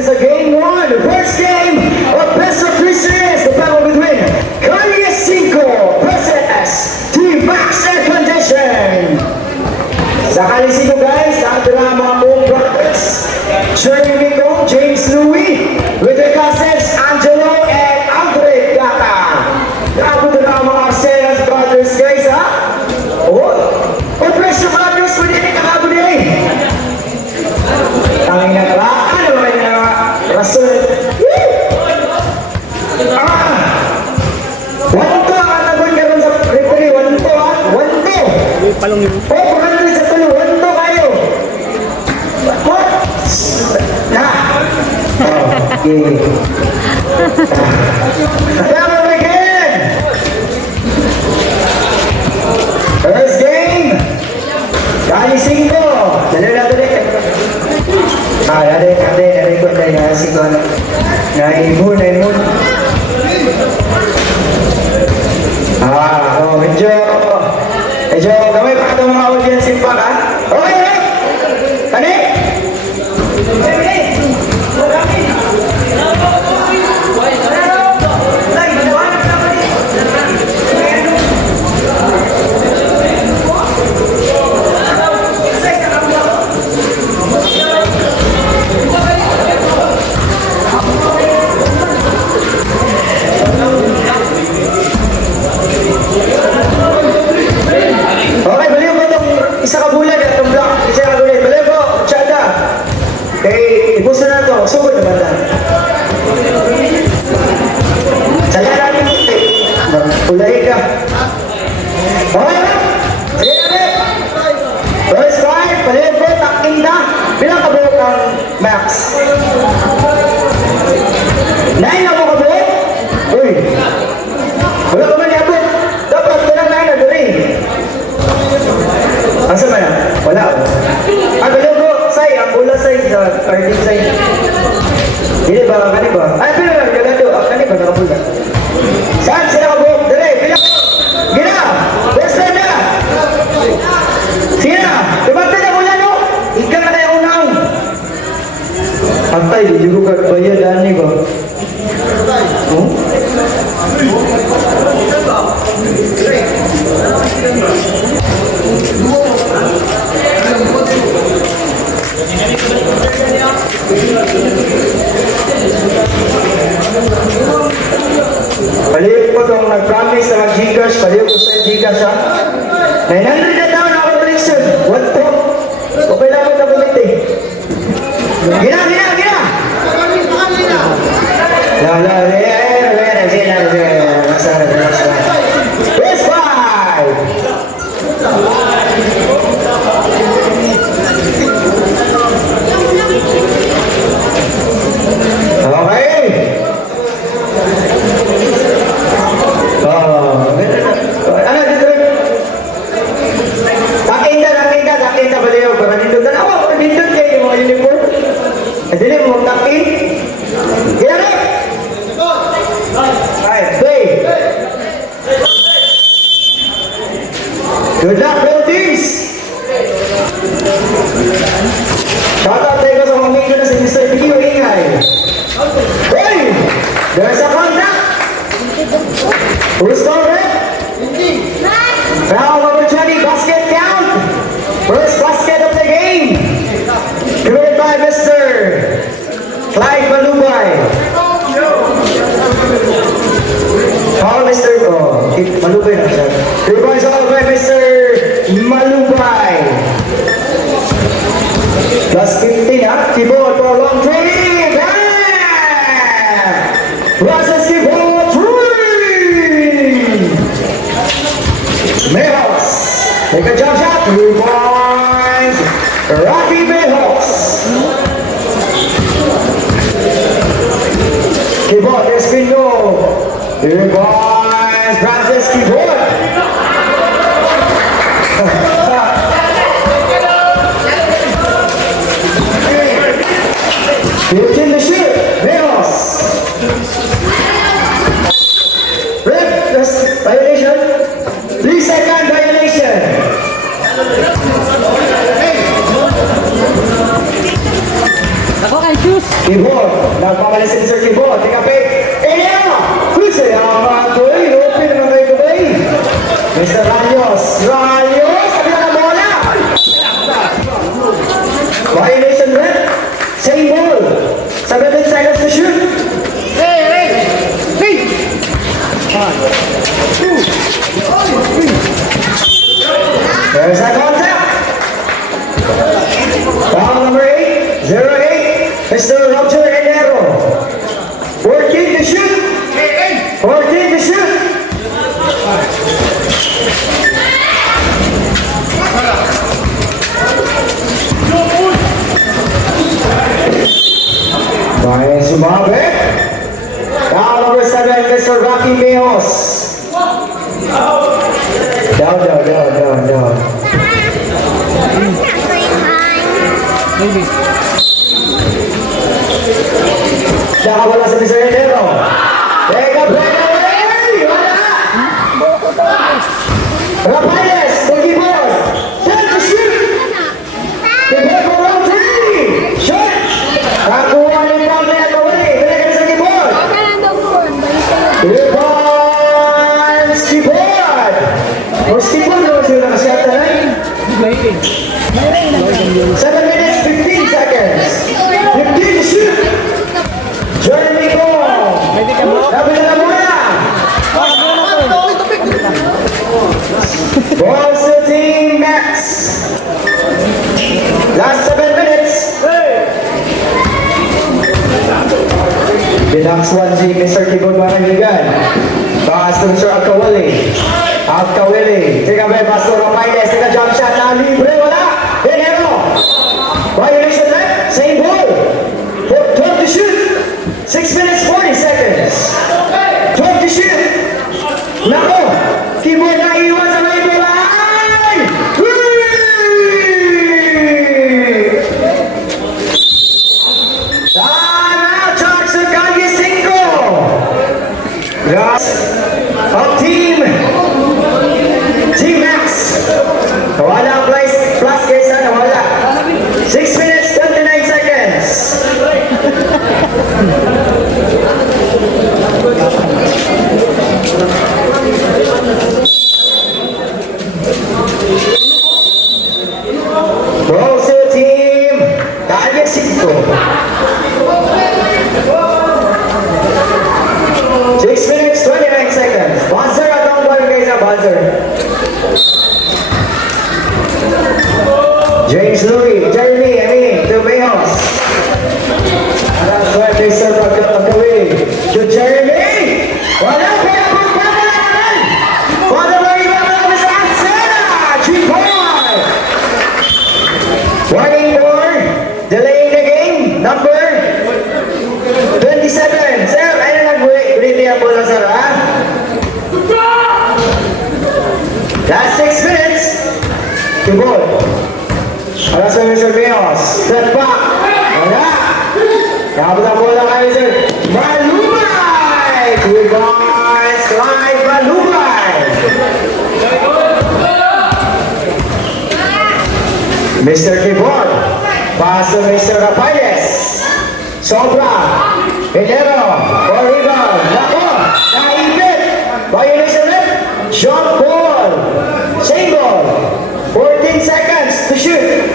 is a game one. The first game of Best of Three Series. The battle between Calle 5 versus Team Max Air Condition. Sa Calle 5 guys, nakatira ang mga buong brothers. Sherry Mico, James Louie, with their cousins Angelo and Andre Gata. Nakabunod na ang mga Arcenas brothers guys ha. Oh, pressure brothers, pwede na kakabunod eh. Tanging na pala. Ano ba yung rason? Wanto ang nagun ka rin sa referee. Wanto ha? Wanto. Palong yun. Oh, pagkakalit sa tulo. Wanto kayo. What? Na. Okay. Now we begin. First game. Calle 5. Dali. Dari ko tayo na si Kono. Naimun. Medyo gamay pa ito mga audience impact ha? Okay, right? Tani? Ipuso na ito, sugod na banda. Saya natin ulahin ka. Okay na? Sige natin. First five, palihan ko, taking na. Bilang kabuok ang Max? 9 ako kabuok? Uy. Wala ka man yabot. Dapat ko lang 9 na duri. Asa ba yan? Wala ako. Palihan ko, say, ang bula say, carding say. Hindi ba, kani ba? Ay, pero lang, gagado. Kani ba, nakabula? Saan sila kabuok? Dali, bilang. Gina! Best friend na! Sige na! Tumagta na mula, no? Ika ka na yung unang. Antay, hindi ko kagbayad, ani ba? Oh? Balik ko itong nag-promise na mag-Gcash, balik ko sa Gcash ha. 900 na taon ako collection. What to? Okay lang ako nabulit eh. Gina! Best five! Good luck, Philippines! Shout out tayo sa mga major na si Mr. Pio Ingay. Hey! There's a contact! Who's scoring? Round number 20, basket count. First basket of the game. Committed by Mr. Clyde Malubay. All Mr. Malubay na siya. Three points all by Mr. Malubay. Plus 15 ha. Keyboard for a long three. Bam! Process keyboard three. Mayhaus. Take a jump shot. 2 points. Rocky Mayhaus. Keyboard. There's Pindo. 2 points. Process keyboard. It's in the shoot. Mayhaus. Red. That's violation. 3-second violation. Ako kay Juice. Keyboard. Nagpapalala si Mr. Kibo. Tika pa. Kusay ang mga tuloy. Open naman kayo tuloy. Mr. Rayos. Sabi na bola. Violation red. Same ball. 17 seconds to shoot. There's that contact. Foul number 8, 08, Mr. Roger Enero. 14 to shoot. 14 to shoot. Ryan Sumabe. Foul number 7, Mr. Rocky Meos. Down. Nakawala sa Mr. Enero. Teka, breakaway! Wala! Rapanes, the keyboard. Time to shoot! Keyboard for round 3! Shot! Kakuha ng round na yakawali. Balik ka sa keyboard. Rebounds, keyboard! Mas keyboard naman sila nakasyata na. 7 minutes, 15 seconds. 15 to shoot. Jeremy Gong. Labi na muna. Ball to Team Max. Last 7 minutes. The next one si Mr. Kibon Marangigan. Pass to Mr. Alcawali. Tika ba, Pastor Rapides. Tika jump shot na libre. Wala. Enero. Violation left. Same ball. 12 to shoot. 6 minutes, 40 seconds. 12 to shoot. Nako. Keyboard na iwan sa may bolaan. Sana charge sa Calle 5. Yes. Of Team Max. Wala ang plus kaysa na wala. 6 minutes, 29 seconds. Bronze Team Calle 5. 6 minutes, 29 seconds. Buzzer, atong ball guys na buzzer. James Louis, Jeremy, Tumeos. Para suerte sa pagkawin. To Jeremy! Wala pa yung pagkakala naman! Wala ba yung mga sa Arsena? G-Boy! Warning for delaying the game. Number 27. Sir, ano nag-green niya po na sir, ha? Last 6 minutes. Kibon. Para sa Mr. Meos. Step back. Wala. Kapag ang bola kayo, sir. Malumay! 2 points. Live Malumay! Mr. Kibon. Pass to Mr. Rapides. Sobra. Enero. For rebound. Nako. Naipit. Violation left. Jump ball. Single. 14 seconds to shoot.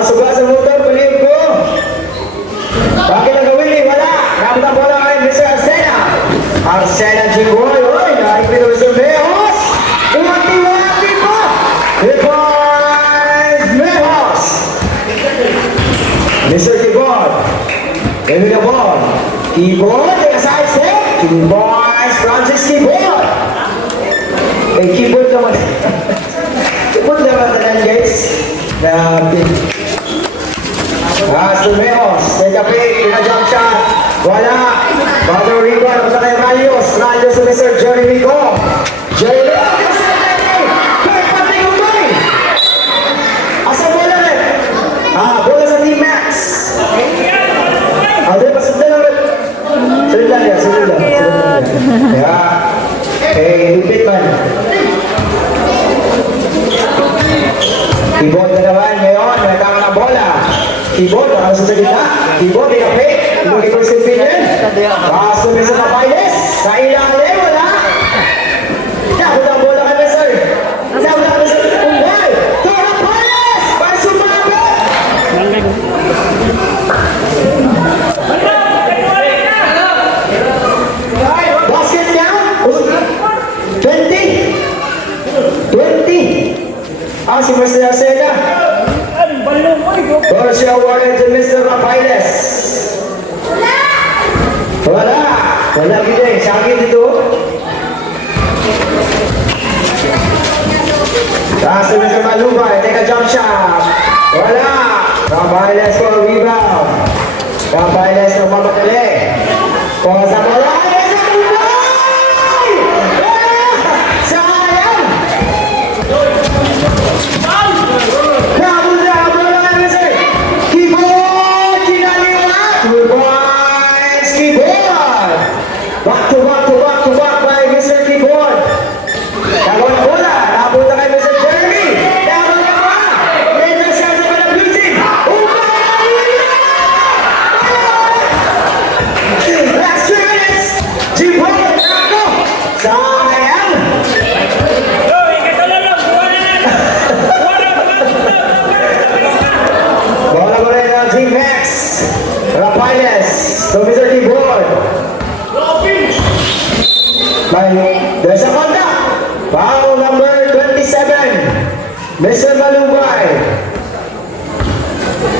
Suga sa motor, believe ko. Bakit nagawili? Wala. Kapag ang bola kayo, Mr. Arsena. Arsena G-Boy. Uy, naipit ang Mr. Mejos. Umati-wati pa. Rebound Mejos. Mr. Keyboard. Give me the ball. Keyboard, take a side step. Two boys, Francis Keyboard. Keyboard naman. Keyboard naman tanan guys. Grabe. Sumehos. Take a pick. Pina-jump shot. Wala. Bago rebound. Punta kay Rayos. Rayos sa Mr. Jeremy Gong. Jeremy Gong. Asa bola rin? Bola sa Team Max. Di ba sundan lang rin? Sundan yan. Kaya, lupit man. Keyboard na naman ngayon, nagkaka ng bola. Keyboard, nakalusot sa gitna. Keyboard, ikapit. Keyboard, Christian Pinner. Pasunod sa Pabayles. Sa ilalim, wala. Nakot ang bola kay Mr. Nakot ang Mr. Umbay. Tora Pabayles! Para sumabot! Basket down. 20. 20. Si Mr. Arcega. Or siya awarded to Mr. Rapiles. Wala. Wala gini. Sakit dito. Si Mr. Malubay. Take a jump shot. Wala. Rapiles for a rebound. Rapiles for mamatali. Kung sa bola. Back to back by Mr. Keyboard. Nagawin na bola. Napunta kay Mr. Jeremy. Nagawin na ba? May nasyan sa mga beauty. Last 3 minutes. Keyboard. Nako. Sayang. Bola mo rin ang Team Max. Rapiles. To Mr. Keyboard. There's a contact. Foul number 27. Mr. Malubay.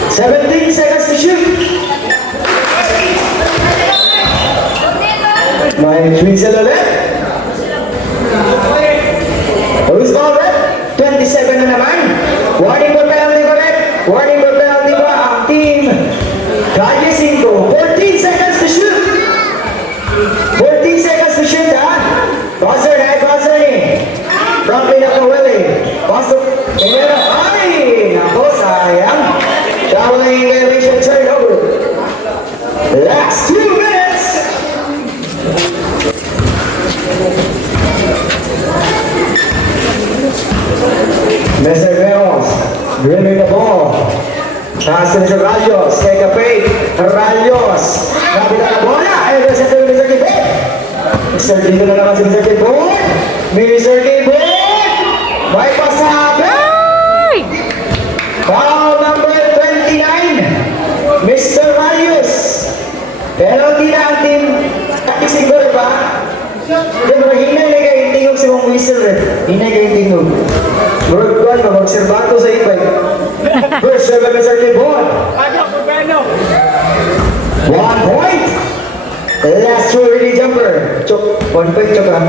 17 seconds to shoot. May whistle ulit. Who's called it? 27 na naman. Warning for penalty correct. Warning for penalty ba ang team Calle 5. 14 seconds to shoot. 14 seconds to shoot, ha? Buzzer ni. From Pinakawili. Pasok. Pinero. Ay! Nako, sayang. Tawag na yung elevation turnover. Last 2 minutes. Mr. Ramos. Dribbling the ball. Pass to Mr. Rayos. Take a fake. Rayos. Kapit ang bola. Ay, there's a turn, Mr. Keyboard. Mr. Dito na naman si Mr. Keyboard. Mr. Keyboard. May pasabi. Foul number 29. Mr. Rayos. Penalty na ang team. Siguro ba? Di ba, hinay na kayo tingog si mong whistle eh. Hinay kayo tingog. Lord God, mag-serbato sa iba eh. First serve, Mr. Keyboard. 1 point. Last two really jumper. Chok. 1 point, chok ha.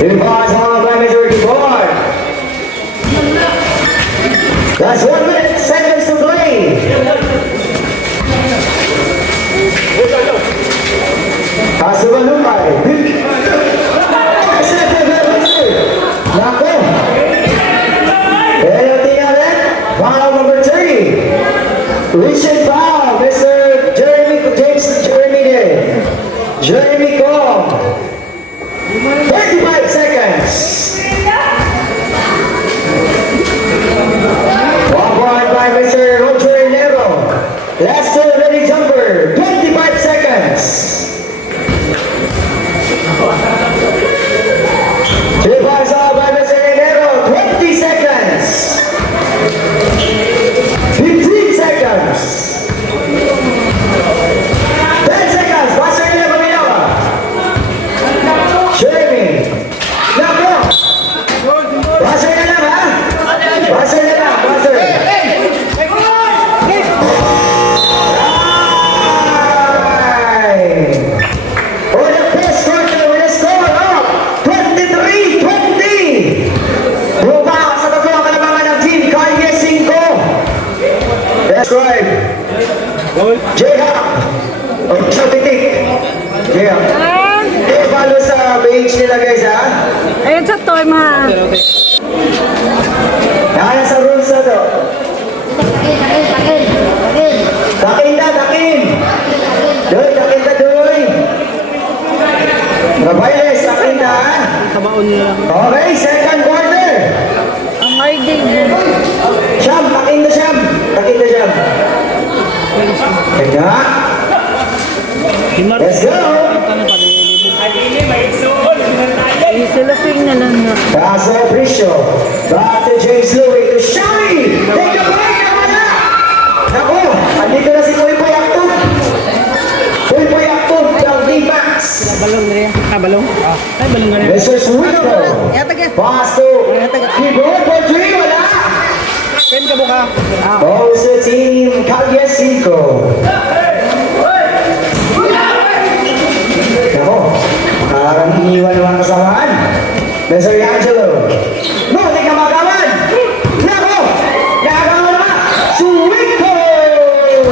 Rebounds followed by Mr. Keyboard. That's 1 minute, seconds to play. Pass to Malubay. Nako. Penalty na rin. Foul number 3. Recent foul, Mr. Jeremy Day. Jeremy Kong. 35 seconds. 1 point by Mr. Roger Nero. Last two ready jumper. 25 seconds. 3 points all by Mr. Nero. 20 seconds. 15 seconds. 10 seconds. Passer nila Pamilyawa. Jeremy. Nako. Passer na lang ha. Passer na lang. Passer. For the first quarter with a score of 23-20. Buka sa tatlo ang kalamangan ng team Calle 5. Describe. J-Hop. O Chopitik. J-Hop. I-follow sa page nila guys ha. Ayun sa toy ma. Nakayan sa rules na to. Takin na, takin. Doy, takin ka doy. Rapiles, Kaya, let's go! Isilasing na lang na. Paso Priscio. Back to James Louis. To Shami! Take a break! Wala! Naku! Andito na si Puypoy Aktub. Puypoy Aktub ng D-Max. Balong na yan. Balong? Ay, balong na yan. Mr. Suito. Pass to Keyboard for 3. Wala! Pen ka buka. Ball sa team Calyasico. Naku! Parang iniwan ng mga kasamaan. Mr. Angelo. No, hindi ka magawan. Naku! Nagawa na! Suwito!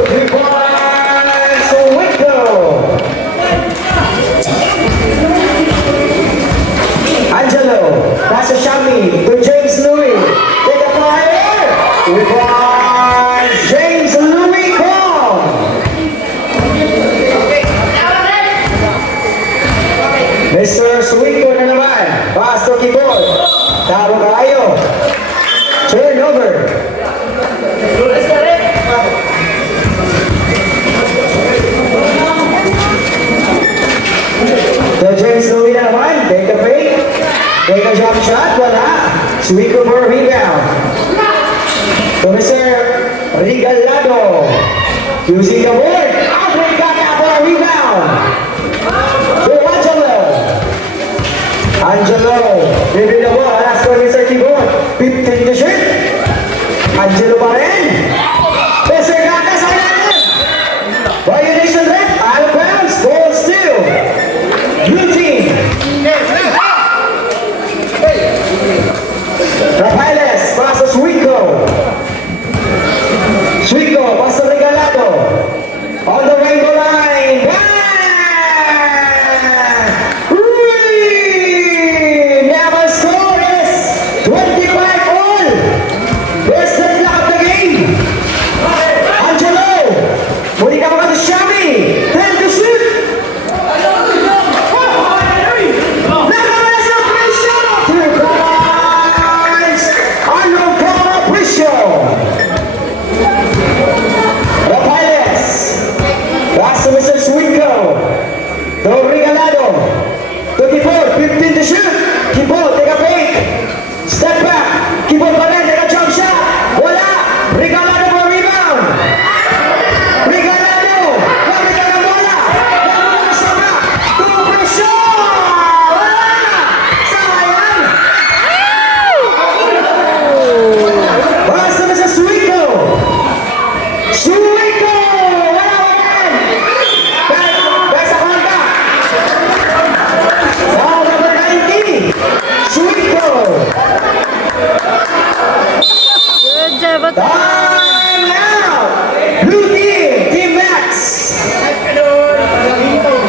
3-point! Suwito! Angelo. Pass to Shami. To James Louis. Take a flyer. 3-point! James Louis Kong. Mr. Suwito na naman. Pass to keyboard. Taro kayo. Turnover. To James Louis na naman. Take a fake. Take a jump shot. Wala. Suwito for a rebound. To Mr. Regalado. Using the board. Albert got that for a rebound. To Angelo. Angelo, bibili na mo, alas ko ni Sir Keyboard, 15 to shoot. Angelo pa rin. Mr. Gata sa ilalim. Violation red, out of bounds, ball still. Blue team. Rafaeles, pasa Suico. Suico, pasa Regalado. On the rainbow line. Bang! Never score is 25 all. Best luck of the game. Angelo, muli ka mga Shami. 10 to shoot. Nakamala sa Priscio. 2 points. Ano ka mga Priscio? Rafaeles. Pass to Mr. Suico. To Regalado. To Keyboard, 15 to shoot. Keyboard, take a fake. Step back. Keyboard pa rin, take a jump shot. Wala. Regalado for rebound. Regalado. Wala ka na bola. Wala ka sama. To Priscio. Wala. Sayang. Pass to Mr. Suico. Suico. Wala wagan. Best sa kanta. Foul number 90. Suico. Good job at Time out. Blue team. Team Max.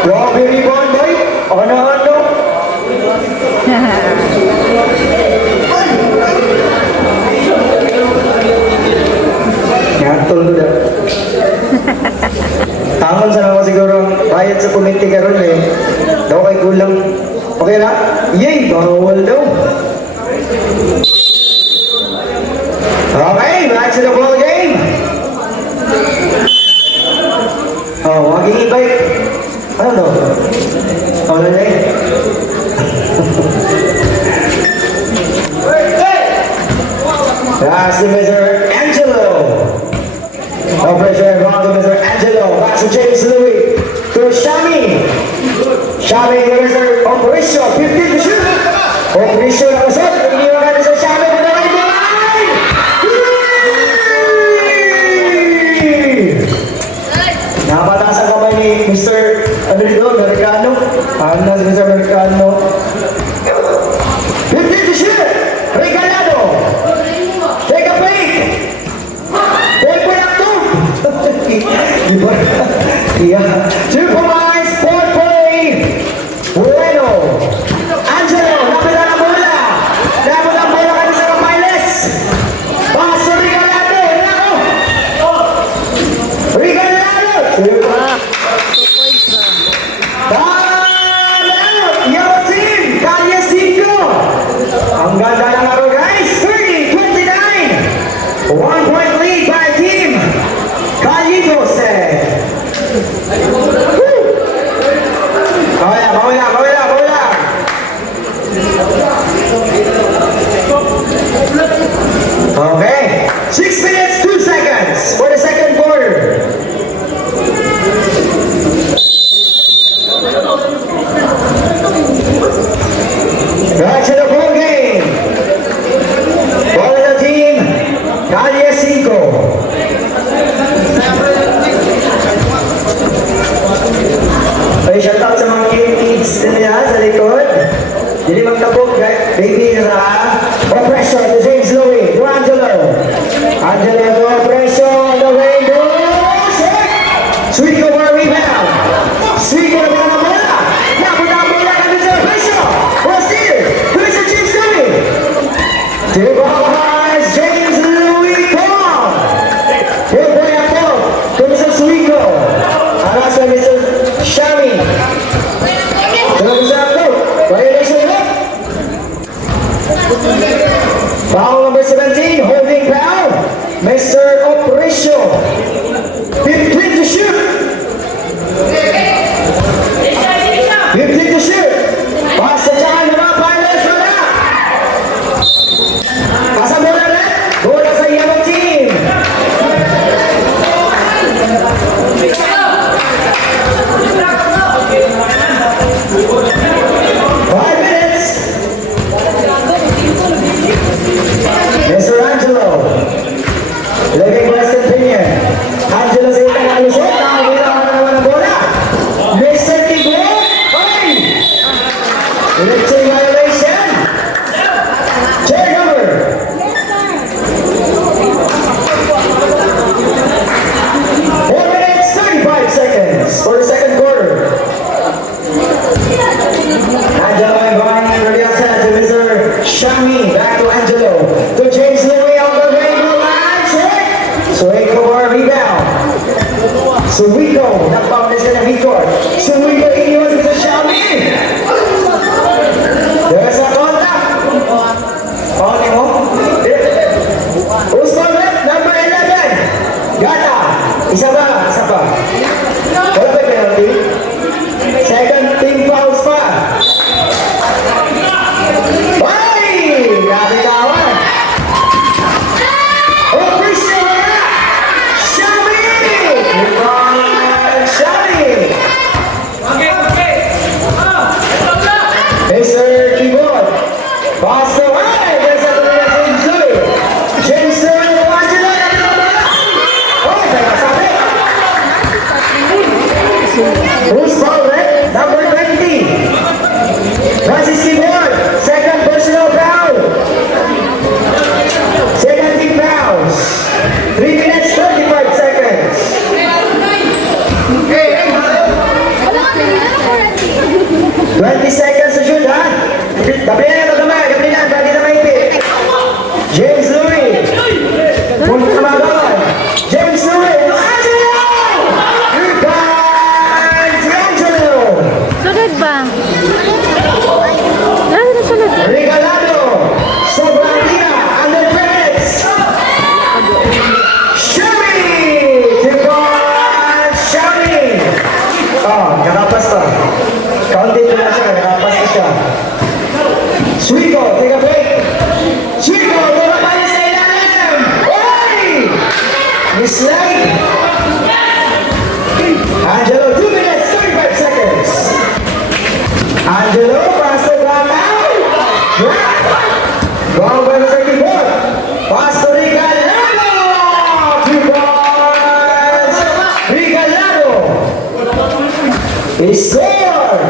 Grabe rebound boy. Ano? Ngatol na. Tangon sa naman siguro bayad sa committee karon eh. Daw kay kulang. Okay na? Yay! Bawal daw. Okay, back to the ball game. Oh, maging e-bike. Ano daw? Ano na eh? That's to Mr. Angelo. No pressure, wrong to Mr. Angelo. Back to James Louis. To Shami. Shami to Mr. Opericio. 15 to shoot. Opericio na masot. Iniwan natin sa Shami. With the right line. Napataas ang kamay ni Mr. Ano dito? Americano. Ano na si Mr. Americano? 15 to shoot. Regalado. Take a break. Puypoy Aktub. Iba. Yeah. 2 points. Puypoy. Bueno. Angelo. Lapit na ang bola. Lapit ang bola kami sa Rafaeles. Paso Regalado. Nako. Regalado. 2 points. 2 points ba? Time out. Your team. Calyasico. Ang ganda ng laro guys. Mawala. Okay, 6 minutes, 2 seconds for the second quarter. Back to the ball game. Ball of the team, Calle 5. Okay, shout out sa mga kids nila sa likod. Hindi magtabog, baby na oppression to James Louie, to Angelo. Angelo to oppression, the rainbow. Sweet go for a rebound. Sweet go na bola. Napunta ang bola kami sa oppression. For a steal. Tuloy sa James Louie. To Bahamas, James Louie, come on. Good boy ako. Tuloy sa Suico. Alas na Mr. Shami. Tuloy sa ako. Violation up. Foul number 17, holding foul. Mr. Operacio. 15 to shoot. 15 to shoot. Pass sa dyan, mga finals, wala. Pasa bola ulit. Bola sa yellow team. Mr. Angelo, looking West opinion. Angelo sa itang alusot, nakabila ka naman ang bola. Mr. Tigo, ay! Electric violation. Chair number. Four minutes, 35 seconds for the second quarter. Angelo and Barney Radiasa to Mr. Shami, back to Angelo, to James Louie on the rainbow line, check! Suico for a rebound. Suico, nagpaplis ka ng Victor. Suico, iniwas sa Shami. Dere sa contact. Pauli mo? Who's for it? Number 11. Gata. Isa pa. Wala ba penalty? Second team fouls pa. Ay! Nabitawan! Official na! Shami! Shami! Mr. Keyboard. Pass the way! There's a James Louie. James Louie, Angelo, oh, teka, sabi! Who's foul, right? Number 20. Francis Keyboard, second personal foul. Second team fouls. 3 minutes, 35 seconds. 20 seconds to shoot, ha? Gabi na, pwede na maipit. James Louie. Punta na mga James Louie. Angelo! Rebound! Si Angelo! Sunod ba? Lalo na sunod. Regalado! Sobrang tira! Under 3 minutes! Shami! Rebound! Shami! Nakapas pa. Counted na siya, nakapas na siya. Suico, take a break. Suico, wala pa niya sa ilalim! Oy! Mislide! Angelo, 2 minutes, 35 seconds. Angelo, pass to Gata. Ball by the second ball. Pass to Regalado. 2 balls. Regalado. He scored.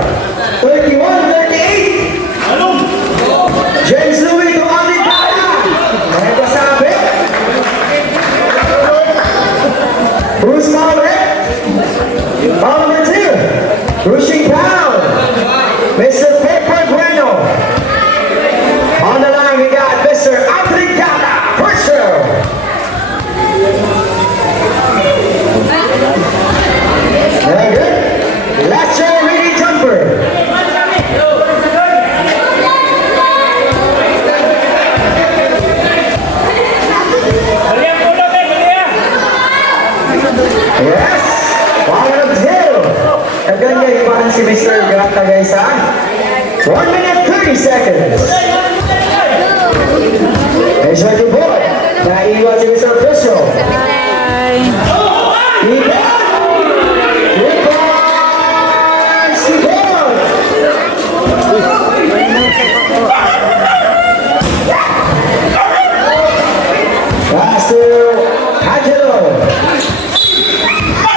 31-38. James Louie to Alvin Gata. May pasabi. Bruce Mauret. Foul number 2. Rushing foul. Mr. Pepper Bueno. On the line, we got Mr. Alvin Gata. First serve. Very good. Last serve, ready jumper. Yes. Foul number Okay, parang si Mr. Gata guys ha. 1 minute 30 seconds. Measure the board. Naiwan si Mr. Official. Bye. Iban! Iban! Si board! Pass to Angelo.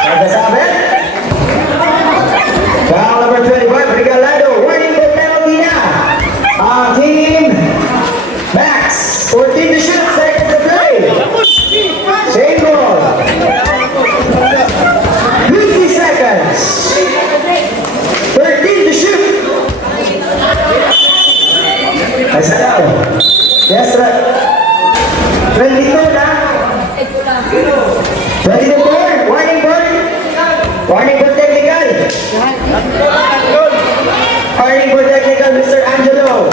Nagkasabi? Foul number 25, Regalado. Warning for penalty na. Team Max. 14 to shoot, seconds to play. Same ball. 50 seconds. 13 to shoot. Ay, salaw. Yes, sir. 22 na. 22 board. Warning board. Warning board technical. Warning board technical, Mr. Angelo.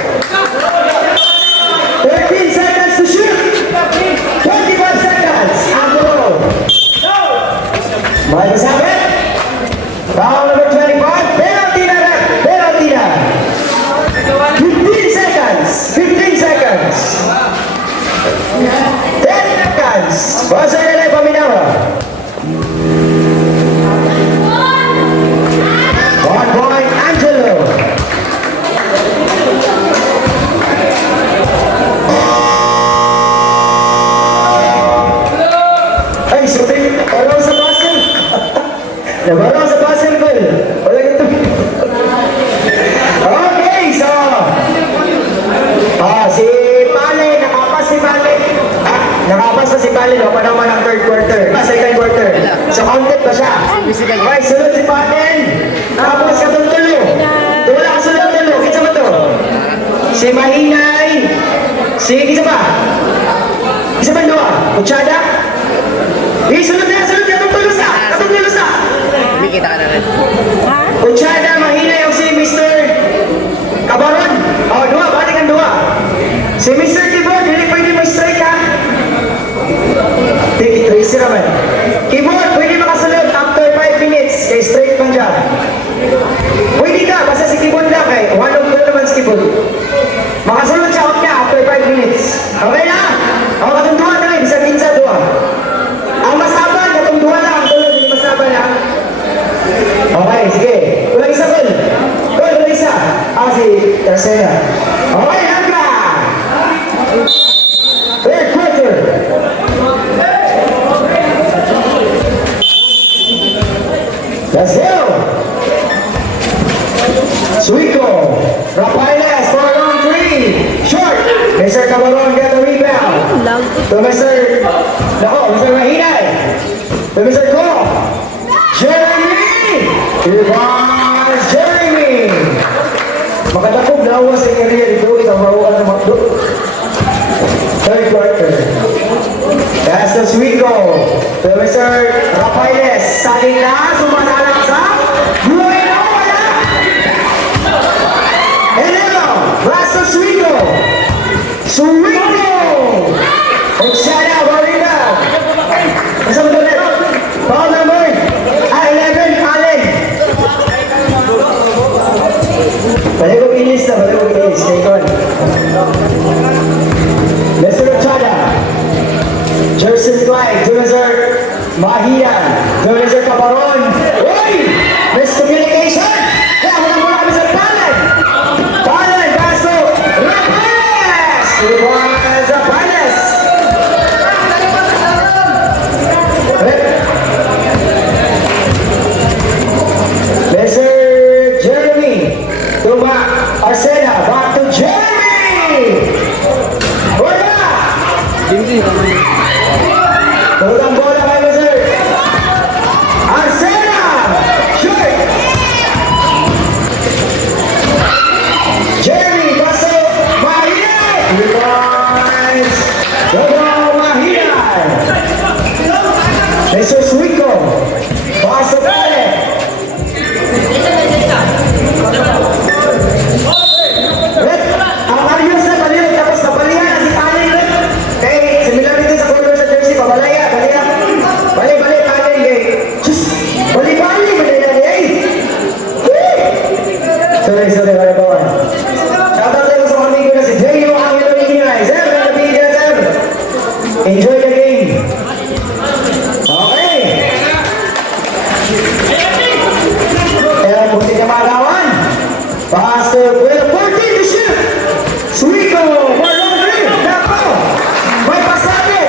13 seconds to shoot. 25 seconds. Angelo. Mahal sa akin. Foul number 25. Penalty na rep. Penalty na. 15 seconds. 15 seconds. 10 seconds. Buzzer na lang paminawa. 1 point, Angelo. Ay, sorry. Parang sa basel. Nabarang sa basel ko. Wala ito. Okay, so. Si Pale, nakapas si Pale. Nakapas na si Pale, no? Pa naman ang third quarter. Second quarter. So, counted ba siya? Okay, sunod si Pale. Tapos, katong tulo. Wala ka sunod tulo. Kinsa ba to? Si Mahinay. Si, kinsa ba? Kinsa ba doon? Kutsada? Sunod na, sunod na. Katong tulo sa. Katong tulo sa. Hindi kita ka na rin. Ha? Kutsada, Mahinay, o si Mr. Cabaron. Dua, balik ang dua. Si Mr. Keyboard, hindi pwede mag-strike ha. Take it, raise it naman. Keyboard, pwede makasunod after 5 minutes. Kay straight man dyan. Pwede ka, basta si Keyboard lang kay one of the naman si Keyboard. Makasunod siya out niya after 5 minutes. Okay na? Ako katunduan na rin, bisag minsan dua. Ang masaban, katunduan lang. Ang tulad, hindi masaban ha. Okay, sige. Walang isa tol. Tol, walang isa. Si Tercera. Okay, hangga! Third quarter. Let's go! Suico. Rafaeles for a long three. Short. Mr. Cabaron got the rebound. Loud. To Mr. Mr. Mahinay. To Mr. Ko. Jeremy! Here comes Jeremy! Makadakog lawa sa area dito, isang mauan na makdo. Third quarter. That's the Suico. To Mr. Rafaeles. Saling na, sumasalang sa buhay na wala. Enero, that's the Suico. Suico! Oksana, Barina. Masa mo doon? Foul number 11, Allen. Balik ko inis na, balik ko inis. Kaya Mr. Ochada. Jerson Clyde, to Mr. Mahia, to Mr. Cabaron. sorry, Karabawan. Shoutout tayo sa mga amigo na si J.O. Angelo Ingay. Sir, nabigyan, sir. Enjoy the game. Okay. Kaya buti na magawan. Pastor Buena, 14 to shoot. Suico, more long three. Nako. May pasabi.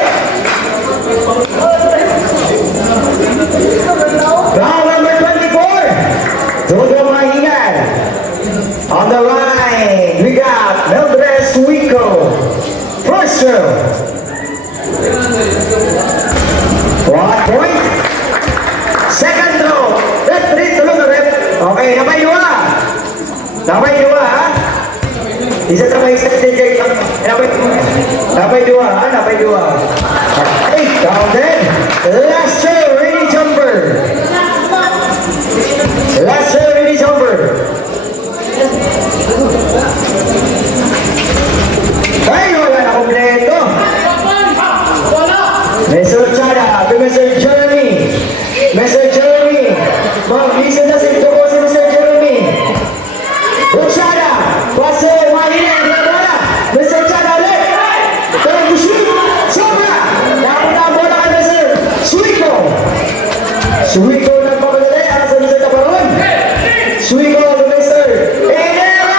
Round number 24. Todo Mahingan. On the line, we got Mildred Suico. First row. 1 point. Second row. Red 3, tulog na red. Okay, napay dua. Napay dua, ha? Isa na may extended kay napay dua, ha? Napay dua. Okay, counted. Last row, ready jumper. Last row, ready jumper. Ay, wala na kompleto. Mr. Chada, Mr. Jeremy. Mr. Jeremy. Mag-listen na si Toko si Mr. Jeremy. Chada, Pastor Mahina, bola. Mr. Chada ulit. Turn to shoot. Sobra. Dapat na bola kay Mr. Suico. Suico nagpapadali. Ano sa Mr. Taparon? Suico sa Mr. Enero.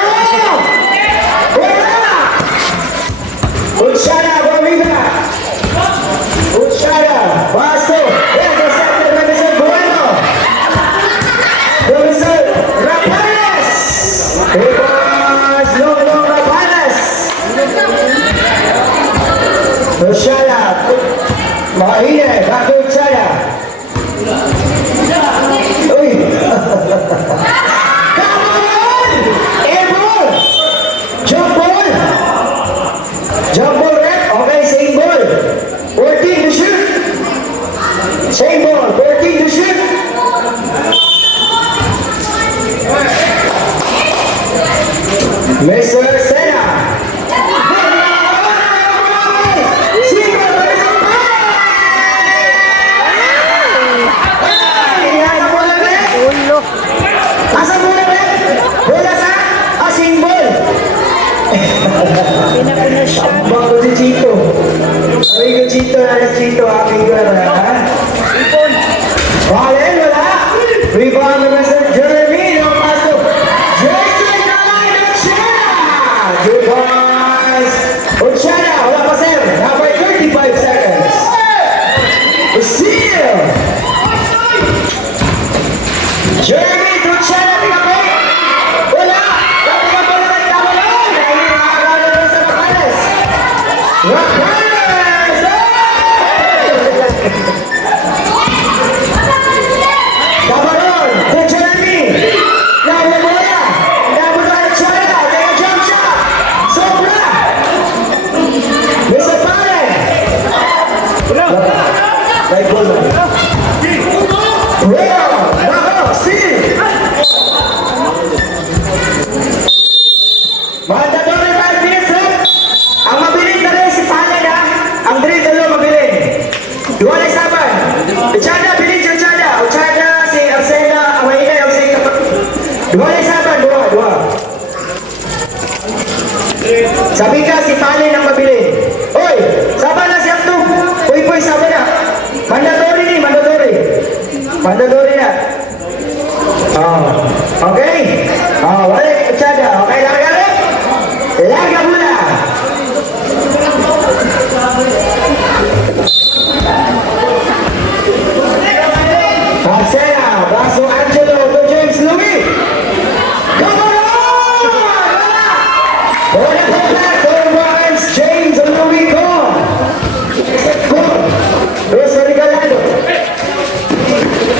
Bola. Chada, Borriga. Uchara, Basto, intercepted by Mr. Bueno. Mr. Rapanes. It was Long Rapanes. Uchara, Mahine, back to Uchara. Uy. Come on! Air ball! Jump ball! Jump ball, red. Okay, same ball. 14 to shoot. Same ball, 14 to shoot. Mr. Sena. Asa bola red? Bola sa asing ball. Bago si Chito. Amigo Chito, nasa Chito, amigo na ba? Balen, wala. Rebound na Mr. Jeremy, no paso. Jason Carolina Ochara. Good boys. Ochara, wala pa sir. Number 35 seconds. Steal. Jeremy to Ochara, tingapin. Wala. Tingapin na rin tama na. Dahil nakakala na sa Rapanes. Rapanes! Cameron, to Jeremy. Nabu bola. Nabu na Ochara. Kaya jump shot. Sobra. Mr. Pare. Right ball. Well, nako, steal. Mandatory 5 minutes, sir. Ang mabiling na rin si Palad, ha? Ang drill dalo mabiling. Dua na isaban. Uchada, bilis Uchada. Uchada, si Arsena, ang mahina, ang sa ikapat. Dua na isaban, dua. Sabi ka, si Palad ang mabiling. Hoy, saban na si Abdug. Puy, saban na. Mandatory ni, mandatory. Mandatory na. Okay. Balik, Uchada. Okay, larga rin. Larga muna. Marcela, Baso Angelo to James Louis. Come on! Bola to Barnes, James Louis gone. Good. Rosario Galano.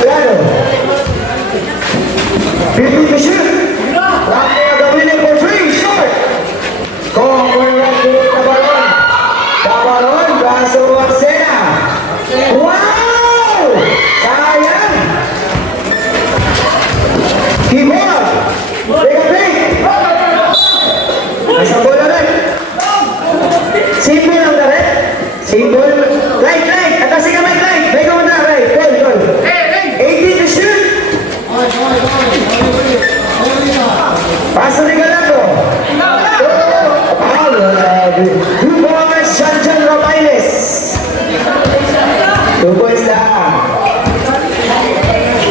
Galano. 50 to shoot. Rafael the winning for 3, short. Corner to Tabaron. Tabaron, Baso Marcela. Wow! Sayang! Keyboard! Big! Isang bola rin. Simple lang na rin. Simple. Right. Atasin ka, right. May ka muna, right. Goal. 18 to shoot. Paso regalado. Two boys, Janjan Romailes. 2 points down.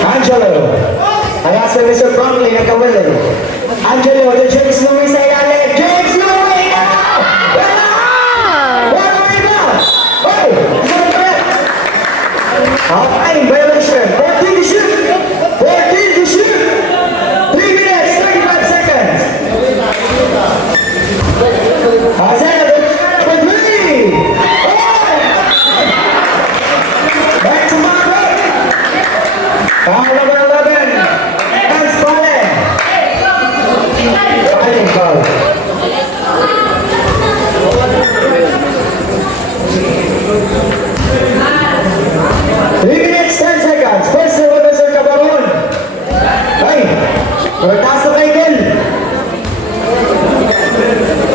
Angelo. I asked for Mr. Bromley at the window. Angelo, the James Louis ay alin. James Louis now! One rebound! Oh! Is that correct? Okay, violation. 14 to shoot. 14 to shoot. 3 minutes, 35 seconds. Isaiah, the three. Back to Marco. Foul number 11. That's Spalling. Spalling foul. Three minutes, 10 seconds. First serve of Mr. Cabaron. Ay, taas na kay Gil.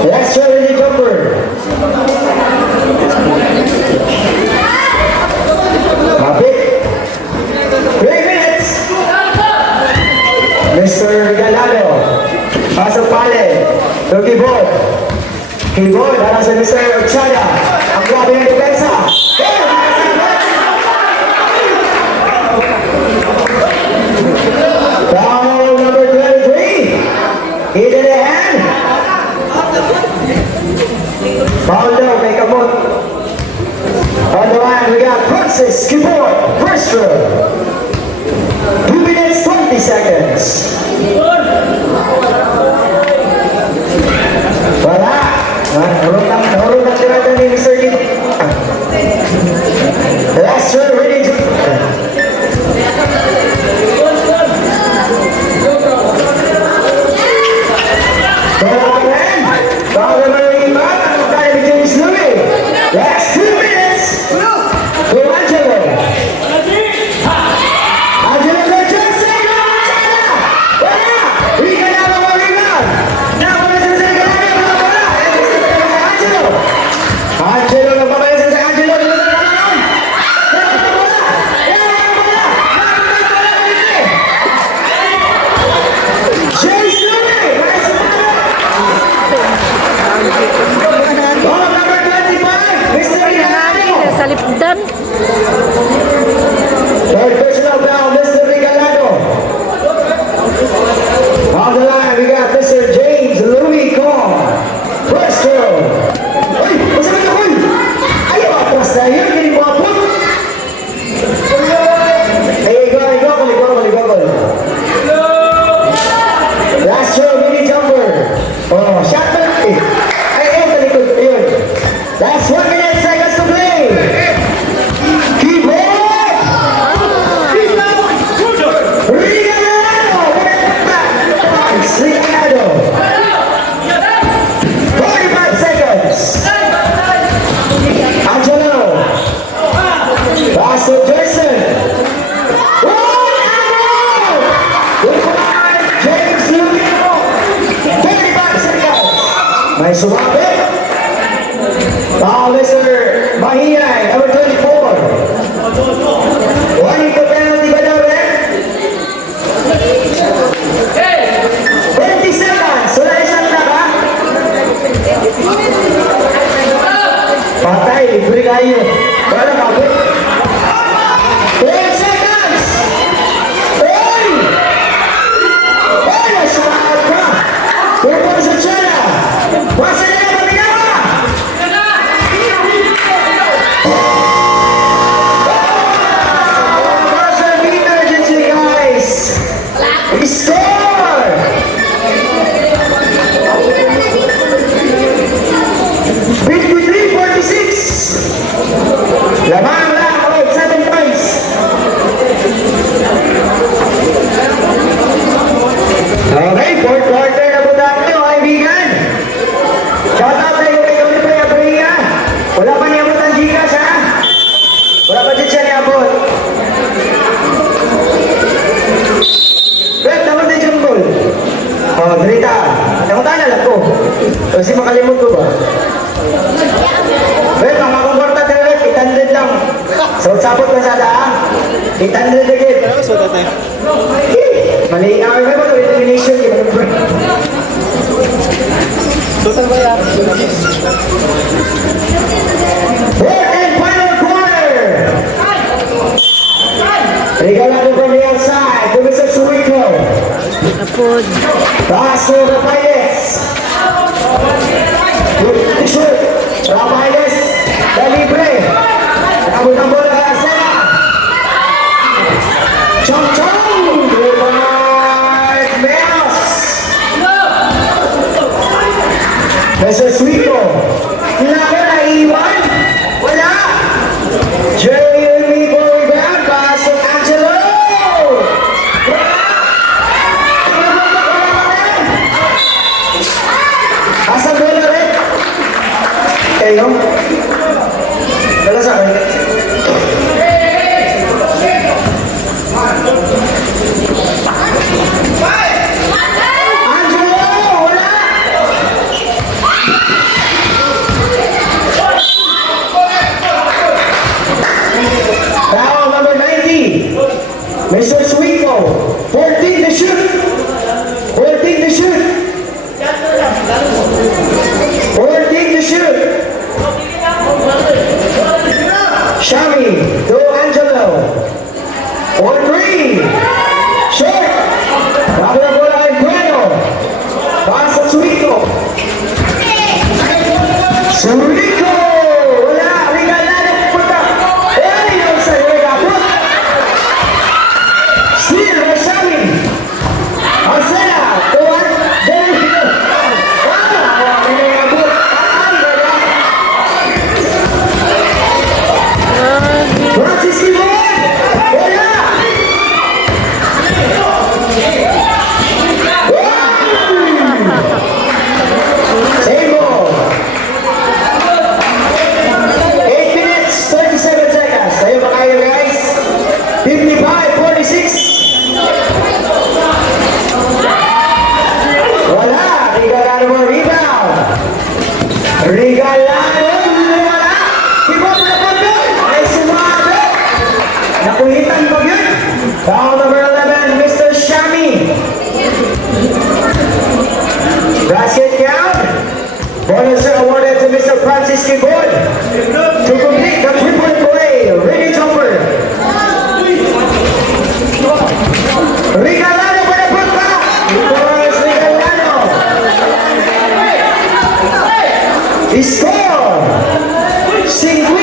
Last shot in the jumper. Kapit. 3 minutes. Mr. Galado. Pasok pale. To Keyboard. Keyboard, harang sa Mr. Ochada. Ang grabe ng depensa. Foul number 23. Hit in the hand. Foul daw kay Kamot. On the line, we got Francis Keyboard. First row. 2 minutes, 20 seconds. Wala. Nahurot ang tirada ni Mr. Keyboard. Last row, ready to... Last 2 minutes. To Angelo. Angelo Johnson. Wala. Riga na ang mga rebound. Nakuha sa Angelo. Angelo. Angelo nagpapalisa sa Angelo. James Louis. Ball number 25. Mr. Regalado. Sa lipdan. Third personal foul, Mr. Regalado. On the line, we got Mr. James Louis Kong. First throw. Uy, what's up, Uy? Ayaw, atras na yun. Hindi mo ako. Hey, go. Last throw, mini jumper. Oh, shot back. Ay, talikod. Ayun. Last 1 minute, seconds to play. Keyboard! Regalado! Regalado! 45 seconds. Angelo. Pass to Jason. Goodbye, James Louis. 35 seconds. May sumabit. Foul, Mr. Mahiyay, number 24. Warning for penalty ba daw, eh? 20 seconds. Wala isang na ba? Patay, libre kayo. Wala kapit. 10 seconds. Oy! Oy, nasumahat ka. Pupon sa tsara. Basta na yung pagkakawa. Buzzer beater, emergency, guys. We score! 53-46. Lamang lang, 7 points. Okay, fourth quarter na po tayo, kaibigan. Shout out tayo kay Tony Priya. Wala pa niyabot ang Gcash, ha? Wala pa dyan siya niyabot. Brett, naman na yung goal. Oh, Drita. Namutan na lang ko. Kasi makalimot ko ba? Brett, makakumporta ka rin. 800 lang. So, sabot ka sa daan. 800 again. Ano ba suot natin? Mali. May ba ito elimination? Fourth and final quarter. Regalado from the outside to Mr. Suico. Napod. Pass to Rafaeles. Good shoot. Rafaeles. The libre. Nakabot ang bola kay Arcela. Chong Chong. Rebound. Meos. Mr. Suico. Nako, naiwan. Wala. Jeremy for rebound. Pass to Angelo. Asal bola rin? Kayo? Dala sa akin. Angelo! Wala! Foul number 90. Mr. Suico. 14 to shoot. 14 to shoot. 14 to shoot. Shami to Angelo. 4-3. Short. Grabe na bola kay Bueno. Pass sa Suico. Suico! Wala! Regalado punta. Ay! Yung sa Regapot. Steal by Shami. Arcela. To Angelo. Francis Kibon! Wala! Same ball. 8 minutes, 37 seconds. Tayo ba kayo guys? 55-46. Wala! Regalado mo rebound. Regalado! Wala! Kibon na po doon! Ay sumado! Nakuhitan pa yun! Foul number 11, Mr. Shami. Basket count. Bonus awarded to Mr. Francis Kibon to complete the three-point play. Ready jumper. Regalado pa na punta. Nicolas Regalado. Score. 50.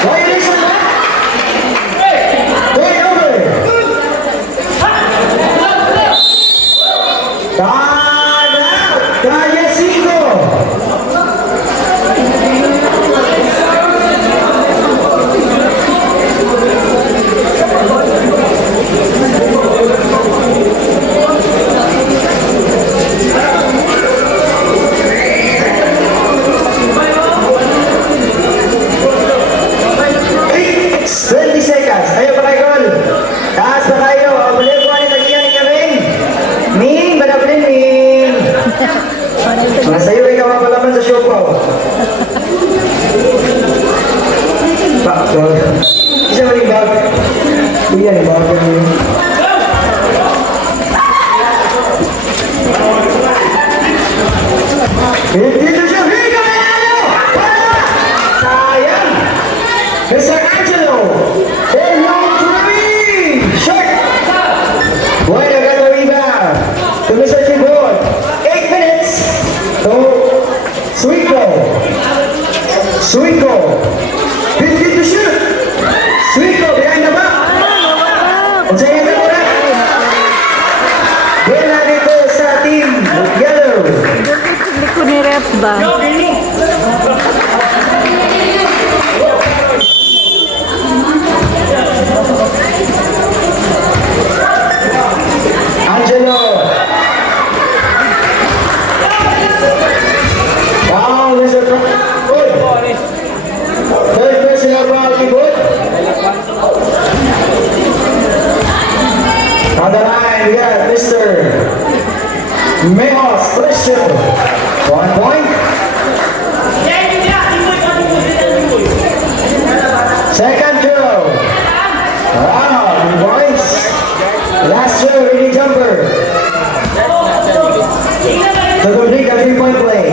Violation ba? Going over. Time out. Calle 5. Eight, 20 seconds. Ayo pa kayo, Col. Taas pa kayo. Balik ko ay tagyan ni Kevin. Ming, badabling Ming. Mga sayo kayo mapalaman sa show ko. Pa, Col. Isa mo rin bag. Iyan, bag yan yun. Dito siya. Higa na yan! Wala! Sayang! Mr. Angelo! Long three! Short! Bueno, got the rebound to Mr. Kibon. 8 minutes to Suico. Suico. 50 to shoot. Suico behind the back. Unsay ito mo na? Bola dito sa team yellow. Hindi ko ni rep ba? Angelo. Wow, Mr. Good. Third personal foul, Kibon. On the line, we got Mr. Mejos Christian. 1 point. Second throw. Wow, 2 points. Last throw, ready jumper. To complete a 3-point play.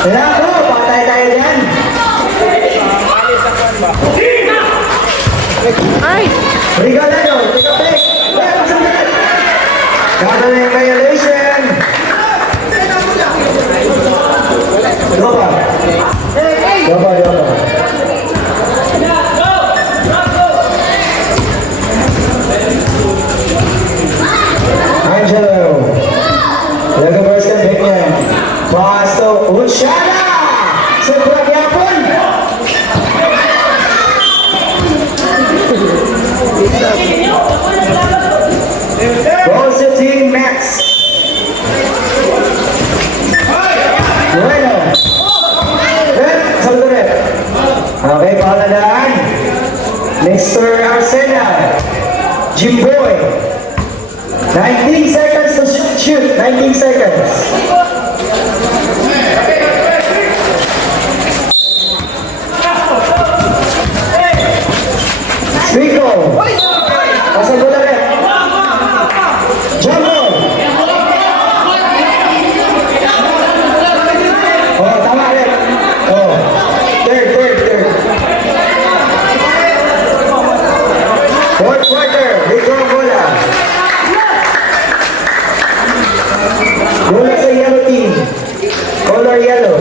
Lako, patay tayo dyan. Ay! Regalado, take a break. Gagawin violation. Dopa. Dopa. Angelo. Laga first kan pick niya. Pasto. Ushada. Sobra gyapon. Goes to Team Max. Bueno. Sabi ko rin. Okay, paladaan. Mr. Arsenal. Jimboy. 19 seconds to shoot. 19 seconds. Rico. Pasal bola rin. Jumbo. Oh, tama rin. Oh. Third. Fourth quarter. Rico ang bola. Bola sa yellow team. Color yellow.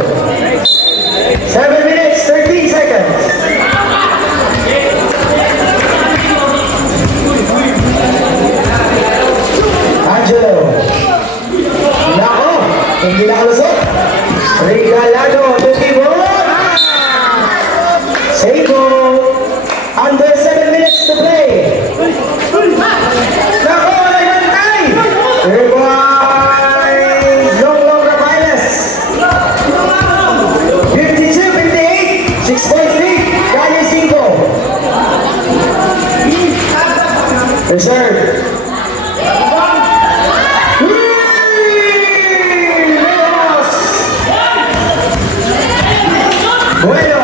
7 minutes, 13 seconds. Angelo. Nako, hindi nakalusot. Regalado to keyboard. Seiko. Under 7 minutes to play. Nako, wala bantay. Rebound. No longer minus. 52-58. 6 points lead. Kanye 5. Reserve. Bueno,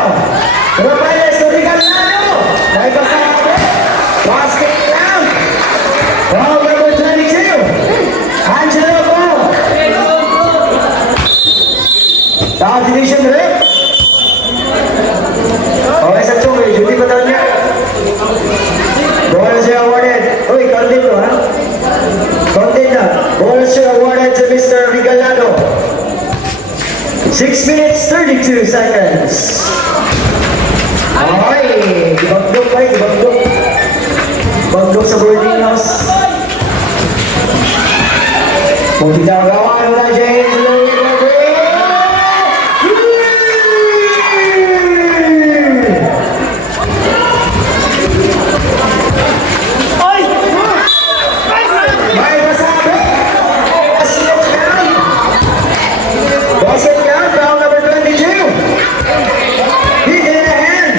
Rafael Regalado. May pasado. Basket count. Round number 22. Angelo Ball. Top division rep. Okay, sa chong. Duty pa daw niya. Bonus siya awarded. Uy, content to, ha? Content na. Bonus siya awarded to Mr. Regalado. 6 minutes, 32 seconds. Okay, ibagdok pa, ibagdok. Ibagdok sa boarding house. Kung ginagawa na James Louis Gabriel. May masabi. Basket count, round number 22. Hit in the hand.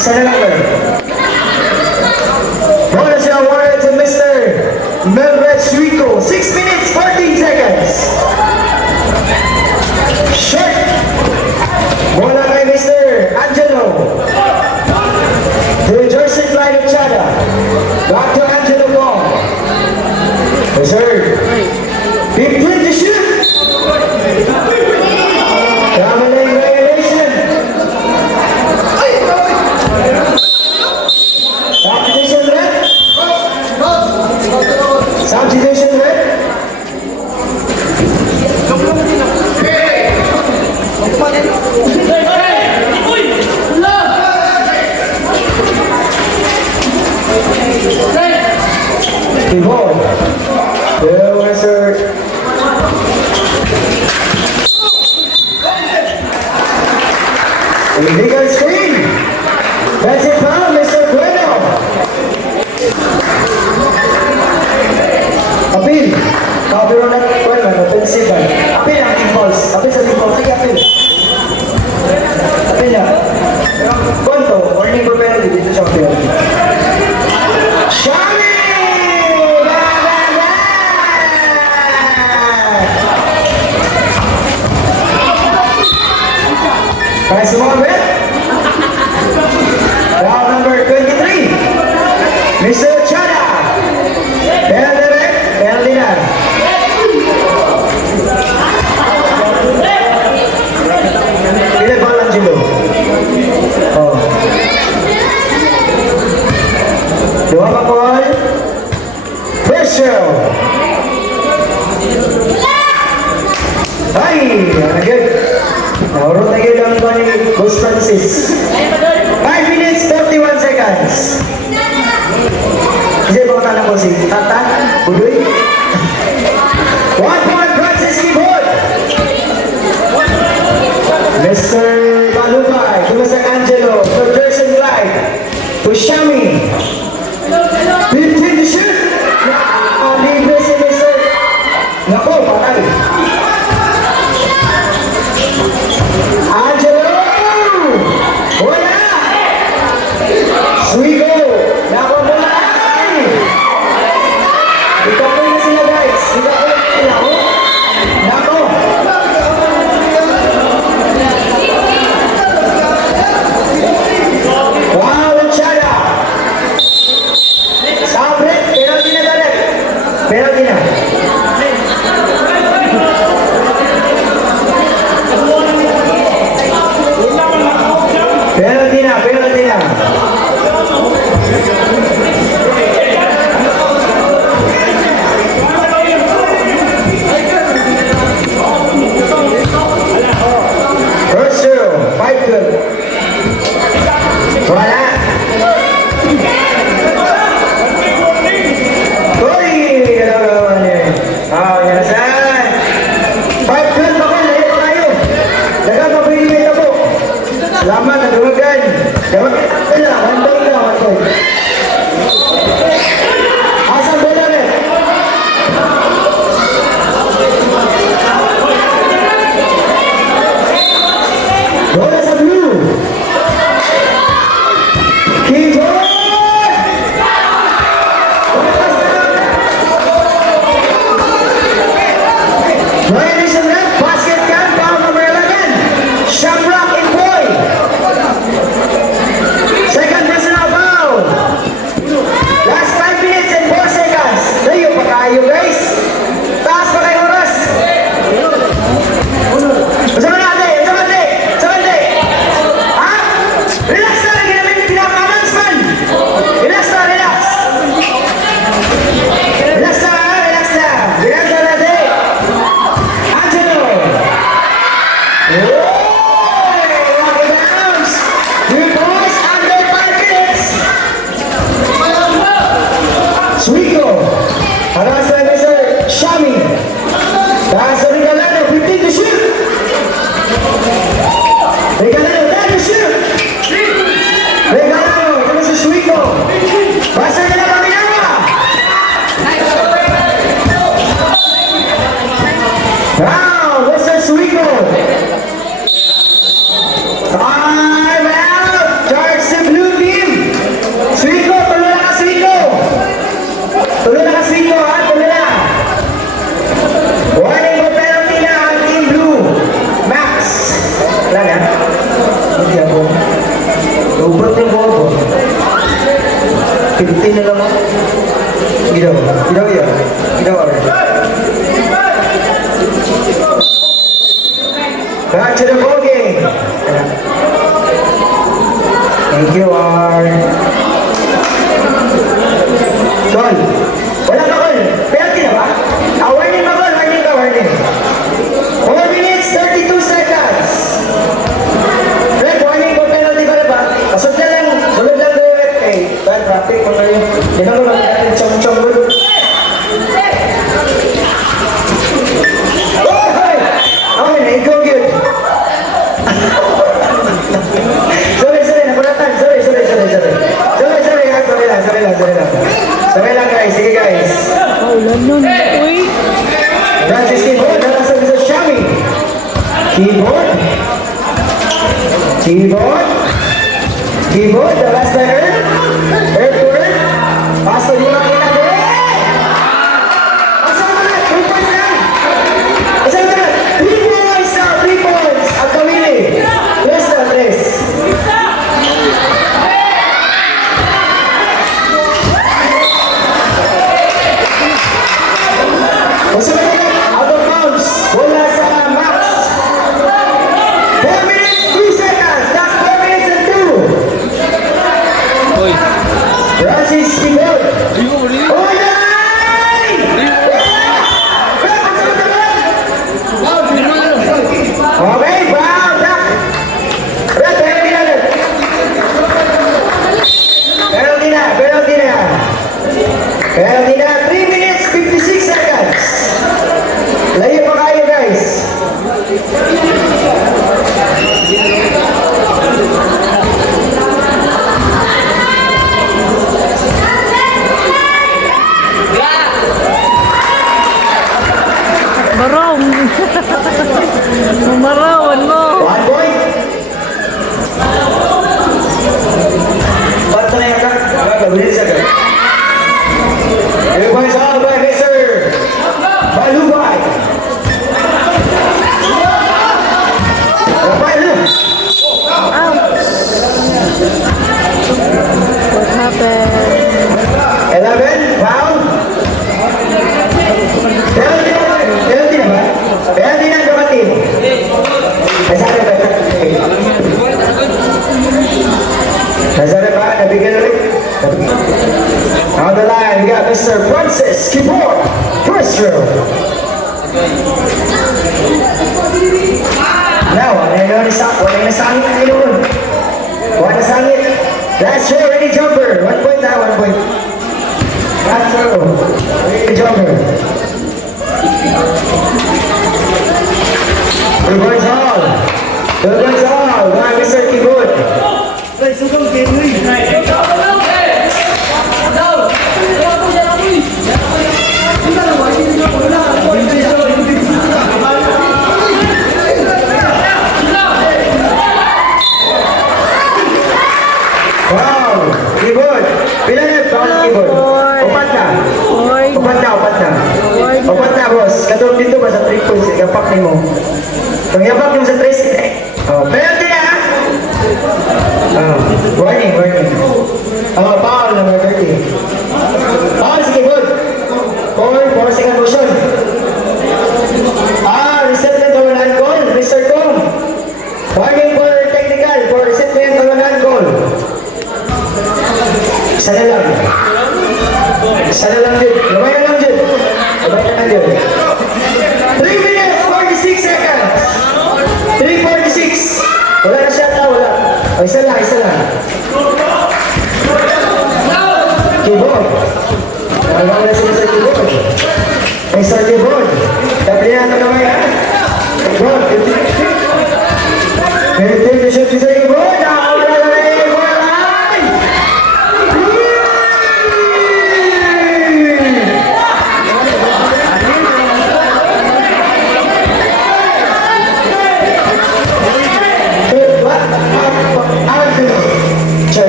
Sa number. Bonus awarded to Mr. Melved Rico. 6 minutes, 14 seconds. Shot. Bola kay Mr. Angelo. To the jersey line of Chada. Back to Angelo Ball. Reserve. 15 to shoot. Traveling violation. Substitution red. Substitution red. Pivot. There was a illegal screen. That's it, foul, Mr. Bueno. Appeal. Cover on that Bueno, offensive. Appeal ang team balls. Appeal sa team balls. Sige, appeal. Appeal na. Konto, warning for penalty dito sa penalty. Shami! Price of one red. Round number 23. Mr. Chada. Penalty red. Penalty na. is 5 minutes 41 seconds. Kasi baka tanong ko si Tata, Budoy. 1 point Francis Keyboard. Mr. Balubay, Dumasak Angelo, for Jerson Glide, to Shami. 15 to shoot. Libre si Mr. Nako, patay. Angelo! Wala! Swigo! Nako, wala! Ikapoy na sila guys. Ikapoy na sila. Oh. Nako! Wow, Lanchada! Sabre, penalty na galit. Penalty na. Penalty na, penalty na. First zero, 5 good. Wala. Uy, gano'n naman eh. Yan saan. 5 good pa ko, layo pa kayo. Dagang mapili na po. Salamat, nagawagkan. Gawagkan na, 1 point na, 1 point. Asang bola rin. Bola sa blue. Keyboard! Violation left, basket can, foul number 11. Shamrock in boy. Second personal foul. Last 5 minutes and 4 seconds. Layo pa kayo guys. Taas pa kayo oras. Sama natin, sama natin, sama natin. Ha? Relax na, ginamit yung pinaka-balance man. Relax na, relax. Relax na, relax na. Relax na natin. Angelo. Oy! Lucky bounce. You boys under 5 minutes. Swigo. Harang sa Mr. Shami. Taas sa Regalano, 15 to shoot. Regalano, 10 to shoot. Regalano, ito si Swigo. Basta nila pamilyawa. Wow, Mr. Swigo. Time out. Charge the blue team. Swigo, tuloy na ka Swigo. Tuloy na ka Swigo, ha? Tuloy na. Warning mo penalty na ang team blue. Max. Wala na. Hindi ako. Lubot yung bobo. 15 na lang ako. Gidaw. Gidaw yun. Gidaw already. Back to the ball game. Thank you, R. Call. Wala ka, Call. Penalty na ba? Warning ba, Call? Warning ka, warning. 4 minutes, 32 seconds. Red, warning ko, penalty ba na ba? Sunod lang doon, Red. Eh, bad traffic ko kayo. Hindi na ko lang natin, chong-chong doon. Oh, hey! Okay na, ikaw good. Sorry, nakulatan. Sorry, Sorry lang guys, sige guys. Paulan nun. Uy. Francis Keyboard, natasan sa Shami. Keyboard, the last letter. Earth to earth. Pass to yung makita mo. Asal mo na, 3 points na. Asal mo na, 3 points na, 3 points. At kawili. Tres na, tres. Out of bounds. Bola sa Max. 4 minutes, 2 seconds. That's 4 minutes and 2. Nasa na ba? Nabigyan ulit? On the line, we got Mr. Francis Kibor. First row. Now, ano yung nasangit na yun? Wala nasangit. Last row, ready jumper. 1 point na, 1 point. Last row, ready jumper. Two points all. 2 points all. Mga Mr. Kibor. Ay, sugang Kenny. Wow! Keyboard! Pilanit! Bawal sa keyboard. Upat na. Upat na. Upat na, boss. Katulong dito ba sa 3 points? Yapak ni mo. Kung yapak mo sa 3, oh, penalty na! Oh, warning. Oh, foul number 30. Foul sa keyboard. 4 second motion. Reset na tawanan goal. Mr. Kong. Warning for technical. For reset na yung tawanan goal. Sana lang din. Lumay na lang din. 3 minutes, 46 seconds. 3:46. Wala na siya ata, wala. O, isa lang. Keyboard. Wala na sila sa keyboard. Mr. Keyboard. Tapos na naman yan. Keyboard. 50 to shoot sa keyboard. Nakakawala na yung keyboard.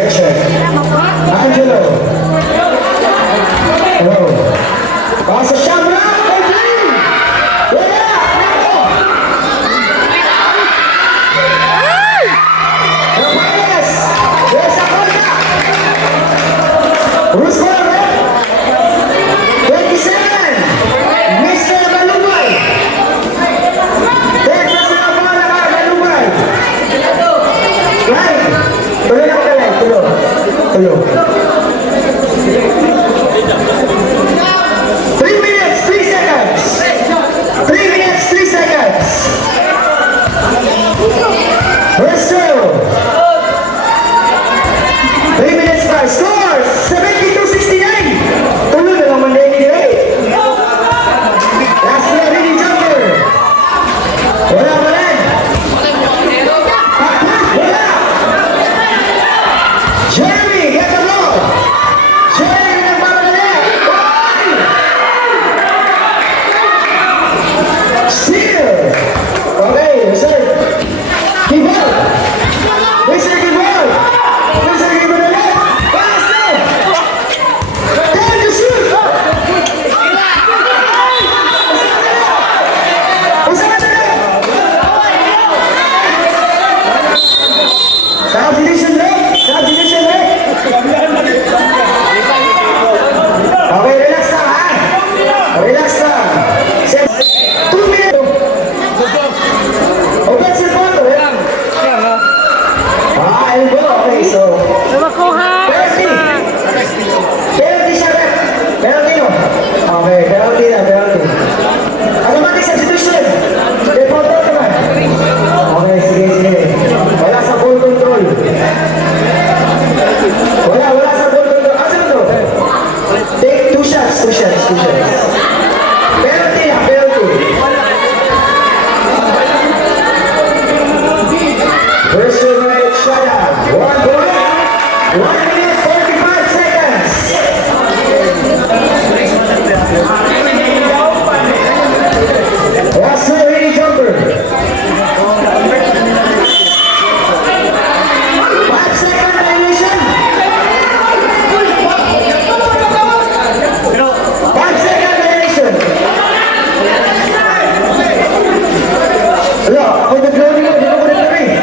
Check. Angelo. Hello. Pasa Shamra. Hello. 3 minutes, 3 seconds. 3 minutes, 3 seconds. First row. 3 minutes by score. 72-69. Tuloy na naman na yun eh. Last row, ready jumper. Wala pa rin. Wala. Jeremy, get the ball. Jeremy, nagpapagalit. Steal. Okay, sir. Keyboard. Mr. Keyboard. Mr. Keyboard ulit. Pass it. Time to shoot. Subdivision break. Okay, relax lang ha. Relax lang. 2 minutes. Open sa photo. Elbow. Okay, so. Nakuha. Penalty siya, ref. Penalty no. Okay, penalty na. Automatic substitution. Default naman. Okay, sige. Wala sa ball control. Wala sa ball control. Asa to? Take 2 shots. Penalty na. First right shot out. 1 point. 1 minute 45 seconds. Last row, ready jumper. 5 second animation. 5 second animation. Hello, ako nag-loading ako. Di ko nag-loading.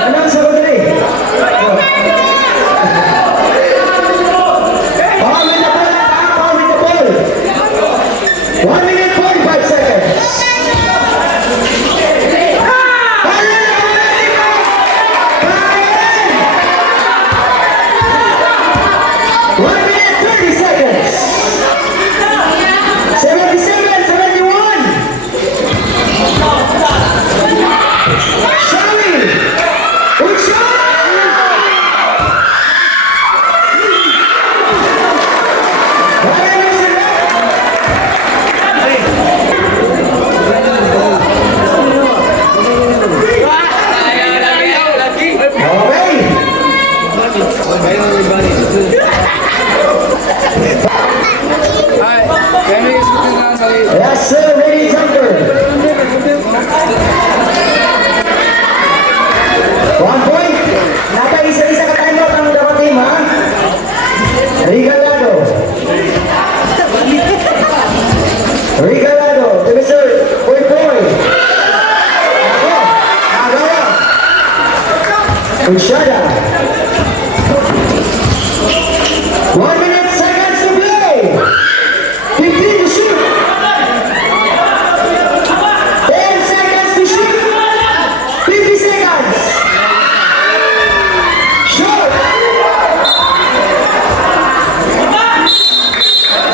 Announce ako dali. 1 minute seconds to play. 15 to shoot. 10 seconds to shoot. 50 seconds. Shoot.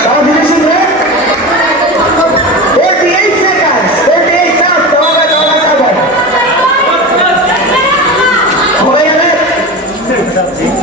Combination red. 48 seconds. 48 out. Tawagan agad. Okay na red.